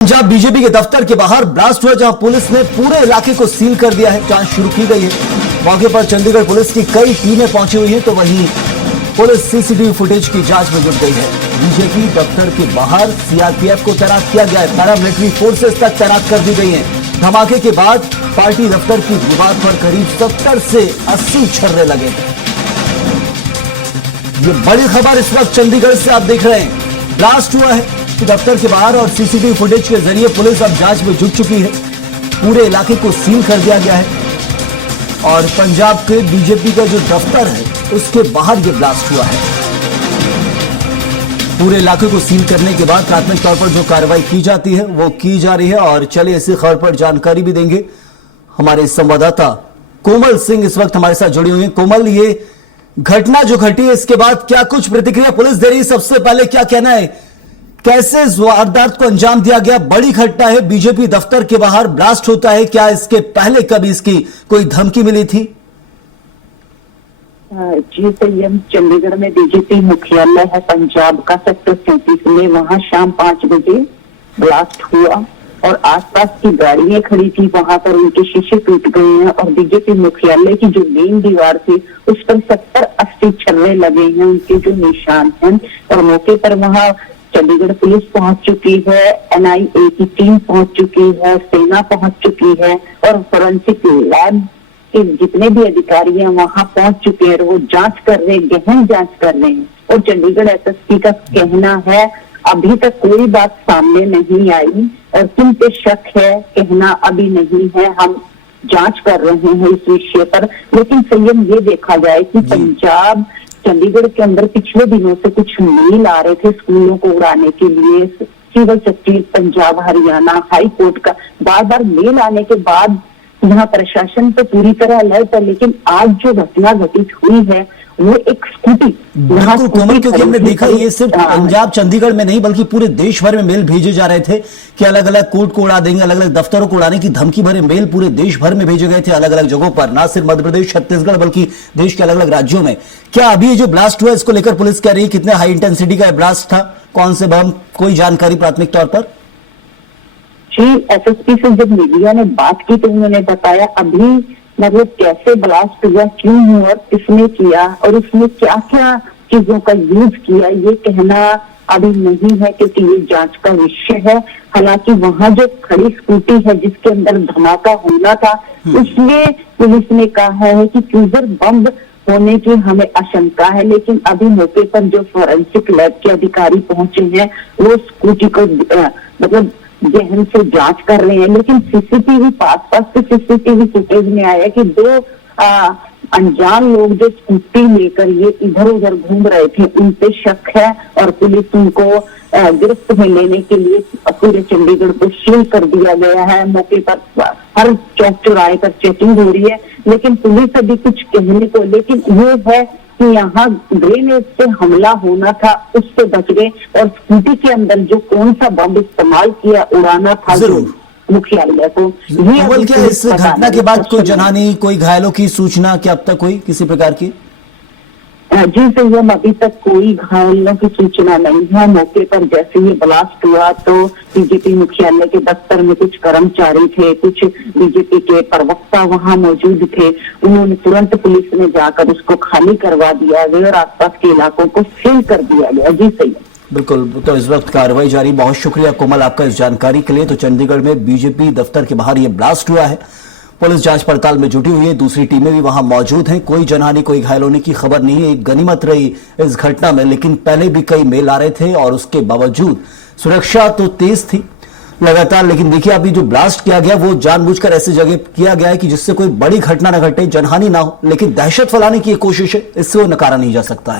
Punjab BJP के दफ्तर के बाहर ब्लास्ट हुआ, जहां पुलिस ने पूरे इलाके को सील कर दिया है। जांच शुरू की गई है। मौके पर चंडीगढ़ पुलिस की कई टीमें पहुंची हुई हैं, तो वहीं पुलिस सीसीटीवी फुटेज की जांच में जुट गई है। बीजेपी दफ्तर के बाहर सीआरपीएफ को तैनात किया गया है। पैरामिलिट्री फोर्सेस तक तैनात कर दी गई है। धमाके के बाद पार्टी दफ्तर की दीवार पर करीब 70 से 80 छर्रे लगे हैं। ये बड़ी खबर इस वक्त चंडीगढ़ से आप देख रहे हैं। ब्लास्ट हुआ है दफ्तर के बाहर और सीसीटीवी फुटेज के जरिए पुलिस अब जांच में जुट चुकी है। पूरे इलाके को सील कर दिया गया है और पंजाब के बीजेपी का जो दफ्तर है उसके बाहर ये ब्लास्ट हुआ है। पूरे इलाके को सील करने के बाद प्राथमिक तौर पर जो कार्रवाई की जाती है वो की जा रही है। और चलिए इसी खबर पर जानकारी भी देंगे हमारे संवाददाता कोमल सिंह इस वक्त हमारे साथ जुड़ी हुई है। कोमल, ये घटना जो घटी है इसके बाद क्या कुछ प्रतिक्रिया पुलिस दे रही है? सबसे पहले क्या कहना है, कैसे वारदात को अंजाम दिया गया? बड़ी घटना है, बीजेपी दफ्तर के बाहर ब्लास्ट होता है। क्या इसके पहले कभी इसकी कोई धमकी मिली थी? जी संयम, चंडीगढ़ में बीजेपी मुख्यालय है पंजाब का, सेक्टर 37 में। वहां शाम 5 बजे ब्लास्ट हुआ और आसपास की गाड़ियां खड़ी थी, वहां पर उनके शीशे टूट गए हैं और बीजेपी मुख्यालय की जो मेन दीवार थी उस पर 70-80 छर्रे लगे हैं, उनके जो निशान हैं। और मौके पर वहां चंडीगढ़ पुलिस पहुंच चुकी है, एनआईए की टीम पहुंच चुकी है, सेना पहुंच चुकी है और फोरेंसिक लैब के जितने भी अधिकारी हैं वहां पहुंच चुके हैं और वो जांच कर रहे हैं, गहन जांच कर रहे हैं। और चंडीगढ़ एसएसपी का कहना है अभी तक कोई बात सामने नहीं आई और किन पे शक है कहना अभी नहीं है। हम जांच कर रहे हैं इस विषय पर। लेकिन संयम ये देखा जाए कि पंजाब चंडीगढ़ के अंदर पिछले दिनों से कुछ मेल आ रहे थे स्कूलों को उड़ाने के लिए। Civil secretary Punjab Haryana high court का बार बार मेल आने के बाद यहाँ प्रशासन तो पूरी तरह अलर्ट है। लेकिन आज जो घटना घटित हुई है वो एक स्कूटी, बिल्कुल कोमल, क्योंकि हमने देखा ये सिर्फ पंजाब चंडीगढ़ में नहीं बल्कि पूरे देश भर में मेल भेजे जा रहे थे कि अलग अलग कोर्ट को उड़ा देंगे, अलग अलग दफ्तरों को उड़ाने की धमकी भरे मेल पूरे देश भर में भेजे गए थे अलग अलग जगहों पर, ना सिर्फ मध्य प्रदेश छत्तीसगढ़ बल्कि देश के अलग अलग राज्यों में। क्या अभी जो ब्लास्ट हुआ इसको लेकर पुलिस कह रही है कितने हाई इंटेंसिटी का ब्लास्ट था, कौन से बम, कोई जानकारी प्राथमिक तौर पर? जी, एसएसपी से जब मीडिया ने बात की तो उन्होंने बताया अभी मतलब कैसे ब्लास्ट हुआ, क्यों हुआ, किसने किया और उसमें क्या क्या चीजों का यूज किया ये कहना अभी नहीं है क्योंकि ये जांच का विषय है। हालांकि वहां जो खड़ी स्कूटी है जिसके अंदर धमाका होना था उसमें पुलिस ने कहा है कि फ्यूजर बम होने की हमें आशंका है। लेकिन अभी मौके पर जो फोरेंसिक लैब के अधिकारी पहुंचे हैं वो स्कूटी को मतलब गहन से जांच कर रहे हैं। लेकिन सीसीटीवी पास के सीसीटीवी फुटेज में आया कि 2 अनजान लोग जो स्कूटी लेकर ये इधर उधर घूम रहे थे उन पे शक है और पुलिस उनको गिरफ्त में लेने के लिए पूरे चंडीगढ़ को सील कर दिया गया है। मौके पर हर चौक चौराहे पर चेकिंग हो रही है। लेकिन पुलिस अभी कुछ कहने को, लेकिन ये है कि यहाँ ग्रेनेड से हमला होना था उससे बच गए और स्कूटी के अंदर जो कौन सा बम इस्तेमाल किया उड़ाना था मुख्यालय को। ये क्या इस घटना के बाद कोई जनहानि, कोई घायलों की सूचना क्या अब तक हुई किसी प्रकार की? जी संयम, अभी तक कोई घायलों की सूचना नहीं है। मौके पर जैसे ये ब्लास्ट हुआ तो बीजेपी मुख्यालय के दफ्तर में कुछ कर्मचारी थे, कुछ बीजेपी के प्रवक्ता वहां मौजूद थे। उन्होंने तुरंत पुलिस ने जाकर उसको खाली करवा दिया गया और आसपास के इलाकों को सील कर दिया गया। जी सही, बिल्कुल। तो इस वक्त कार्रवाई जारी। बहुत शुक्रिया कोमल आपका इस जानकारी के लिए। तो चंडीगढ़ में बीजेपी दफ्तर के बाहर ये ब्लास्ट हुआ है, पुलिस जांच पड़ताल में जुटी हुई है, दूसरी टीमें भी वहां मौजूद हैं। कोई जनहानि, कोई घायल होने की खबर नहीं है। एक गनीमत रही इस घटना में, लेकिन पहले भी कई मेल आ रहे थे और उसके बावजूद सुरक्षा तो तेज थी लगातार। लेकिन देखिए अभी जो ब्लास्ट किया गया वो जानबूझकर ऐसी जगह किया गया है कि जिससे कोई बड़ी घटना न घटे, जनहानि ना हो, लेकिन दहशत फैलाने की कोशिश है, इससे वो नकारा नहीं जा सकता है।